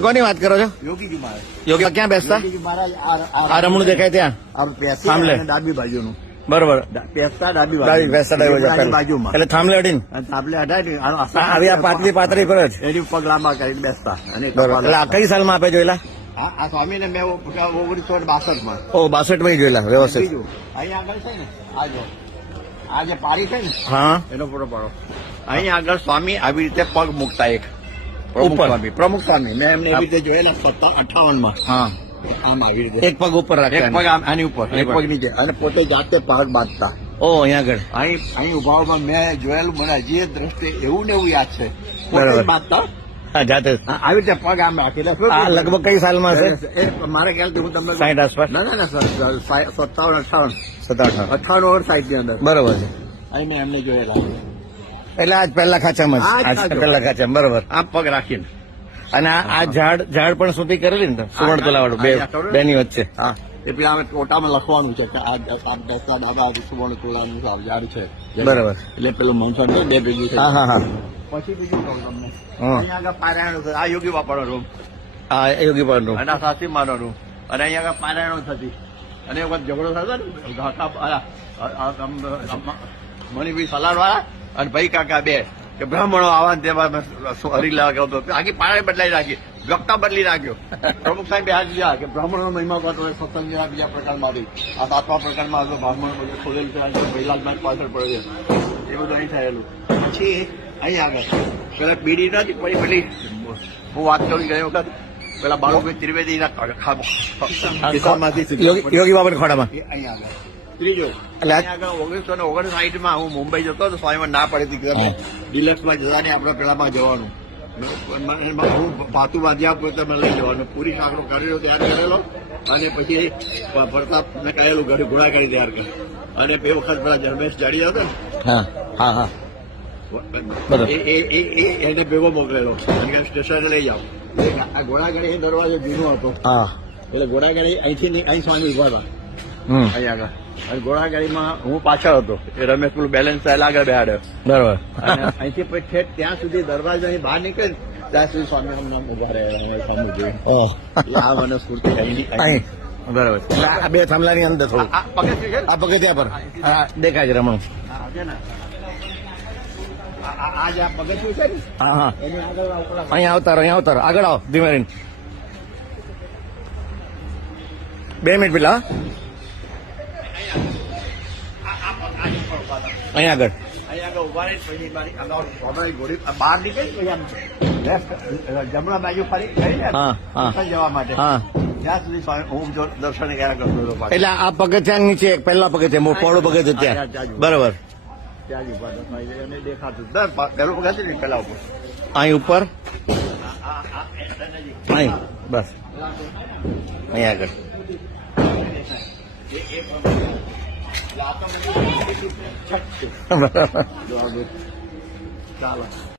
કોની વાત કરો છો? યોગીજી મહારાજ. યોગી ક્યાં બેસતા? આ- રમણું દેખાય ત્યાં? થાંભલે. ડાબી બાજુનું. બરોબર. ડા- ડાબી બાજુ બેસતા ડાબી બાજુ. એટલે થાંભલે અડીને? થાંભલે અડાડી આવી આ પાતળી પાતળી પર જ. એની પગ લાંબા કરીને બેસતા. અને એટલે આ કઈ સાલમાં આપે જોયેલા? આ સ્વામીને મેં ઓગણીસો બાસઠમાં ઓ બાસઠમાં જોયેલા વ્યવસ્થિત. અહીંયા આગળ છે ને આ જો. આ જે પારી છે ને હા. એનો ફોટો પાડો. અહીં આગળ સ્વામી આવી રીતે પગ મૂકતા એક. પ્રમુખ સ્વામી પ્રમુખ સ્વામી. મેં એમને એવી રીતે જોયેલા સત્તા અઠાવનમાં આમ આવી રીતે. એક પગ ઉપર એક પગ આની ઉપર. એક પગ. નીચે અને પોતે જાતે પગ બાંધતા. ઓ અહીંયા આગળ. અહીં અહીં ઉભામાં મેં જોયેલું મને હજી દ્રષ્ટિ એવું ને એવું યાદ છે. પોતે. બાંધતા. જાતે આવી રીતે પગ આમ રાખી આ લગભગ કઈ સાલમાં છે? મારે ખ્યાલથી હું તમને સાઈઠ આસપાસ? ના ના ના સત્તાવન અઠાવન. સત્તાવન અઠાવન. ઓવર સાઈઠની અંદર. બરોબર છે. અહીં મેં એમને જોયેલા. એટલે આજ પહેલા ખાચામાં જ. આ આજ પહેલા ખાચામાં બરોબર. આમ પગ રાખીને. અને આ આ ઝાડ ઝાડ પણ સુધી કરેલી ને સુવર્ણ તલાવાળું બે? બેની વચ્ચે. હા. એ પેલા ટોટામાં લખવાનું છે કે આ આ બેસતા ડાબા સુવર્ણ તુલાનું ઝાડ છે. બરાબર. એટલે પેલું મનસર છે બે ભેગી છે. હા હા હા. પછી બીજું કહું તમને. હા. અહીંયા આગળ પારાયણો છે. આ યોગી બાપાનો રૂમ આ યોગી પાનનું અને આ સાસી માનો રૂમ અને અહીંયા આગળ પારાયણો થતી. અને એક વખત ઝઘડો થતો ને કાકા આ- આ- આ- આમ- આમ- મણિભાઈ સલાડ વાળા અને ભાઈ કાકા બે કે બ્રાહ્મણો આવા તેવા હરીલા ગયો હતો આખી પાણી બદલાઈ રાખી વક્તા બદલી નાખ્યો પ્રમુખ સાહેબ હાથ ગયા કે બ્રાહ્મણો મહિમા હોય સત્સંગ બીજા પ્રકારમાં આવી આ સાતમા પ્રકારમાં આવ્યો બ્રાહ્મણ બધું ખોલેલ અને પાછળ પડ્યો છે. એ બધું અહીં થયેલું. પછી અહીં આગળ. પેલા બીડી નથી પછી પેલી હું વાત કરું ગઈ વખત પેલા બાળકો ત્રિવેદી ખિસ્સામાંથી યોગી બાબાના ખોડામાં અહીં આગળ. ત્રીજો. એટલે આગળ ઓગણીસો ને ઓગણસાઠમાં હું મુંબઈ જતો હતો સ્વામીમાં ના પડી હતી ડિલક્સમાં જતા ને આપણે પેલામાં જવાનું. હું પાતું બાંધ્યા પોતે મને લઈ જવાનું પૂરી સાંકડો કરેલો તૈયાર કરેલો. અને પછી ફરતા મેં કરેલું ઘરે ઘોડા કરી તૈયાર કરે. અને બે વખત પેલા જન્મેશ જાડી હતો એને ભેગો મોકલેલો. સ્ટેશને લઈ જાઓ. આ ઘોડાગાડી દરવાજો જૂનો હતો. એટલે ઘોડાગાડી અહીંથી અહીં સ્વામી ઊભા હતા. અહીં આગળ. અને ઘોડાગાડીમાં હું પાછળ હતો. એ રમેશ પેલું બેલેન્સ થયેલા આગળ બેહાડ્યો. બરોબર. અહીંથી પછી ઠેઠ ત્યાં સુધી દરવાજો અહીં બહાર નીકળે ત્યાં સુધી સ્વામી નામ ઊભા રહે આ મને સ્ફૂર્તિ બરાબર. આ બે થાંભલાની અંદર થોડું. આ પગથિયું પર. દેખાય છે રમણ. આ આ- આ- આ જે આ પગથિયું છે ને હા હા. આગળ અહીંયા આવતારો અહીંયા આગળ આવો ધીમે બે મિનિટ પેલા. અહીંયા આગળ. અહીંયા આગળ ઊભા રહીને પછી મારી આગળ ઘોડી બહાર નીકળી પછી આમ left, જમણા બાજુ ફરી ગઈ ને. જવા માટે. હા. ત્યાં સુધી હું દર્શન કર્યા કરતો હતો એટલે આ પગથિયા નીચે એક પહેલા પગથિયા પોળું પગથિયું ત્યાં, ત્યાં ત્યાં જ. બરોબર. ઊભા એને દેખાતું. દર પેલું પગથિયું ઉપર. અહીં ઉપર. અહીં બસ. અહીં આગળ. એ-